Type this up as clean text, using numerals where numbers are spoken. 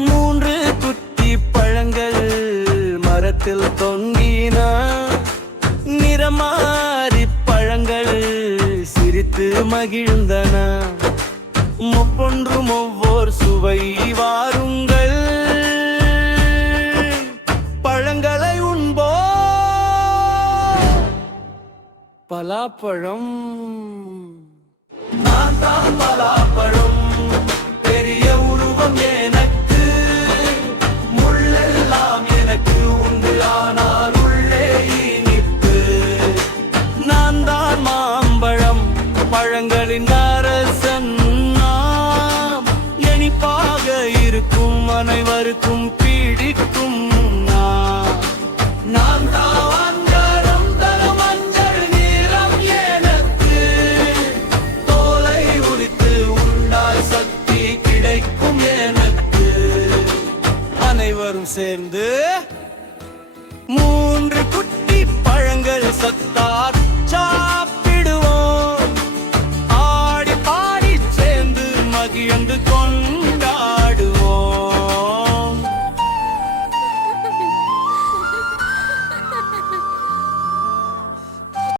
மூன்று குட்டி பழங்கள் மரத்தில் தொங்கின, நிறமாறி பழங்கள் சிரித்து மகிழ்ந்தன. ஒவ்வொன்றும் ஒவ்வொரு சுவை, வாருங்கள் பழங்களை உண்போ. பலாப்பழம், நான் தான் பலாப்பழம், பெரிய உருவம் எனக்கு, முள்ளெல்லாம் எனக்கு உண்டு, ஆனால் உள்ளே இனிப்பு. நான் தான் மாம்பழம், பழங்களின் அரசன் நாம், இனிப்பாக இருக்கும் அனைவருக்கும் பிடிக்கும். நான் தான் கரம் தரும் மஞ்சள் நிறம் எனக்கு, தோலை உரித்து உண்டால் சக்தி கிடைக்கும் எனக்கு. அனைவரும் சேர்ந்து மூன்று குட்டி பழங்கள் சத்தார் சாப்பிடுவோம். ஆடி பாடி சேர்ந்து மகிழ்ந்து கொண்டு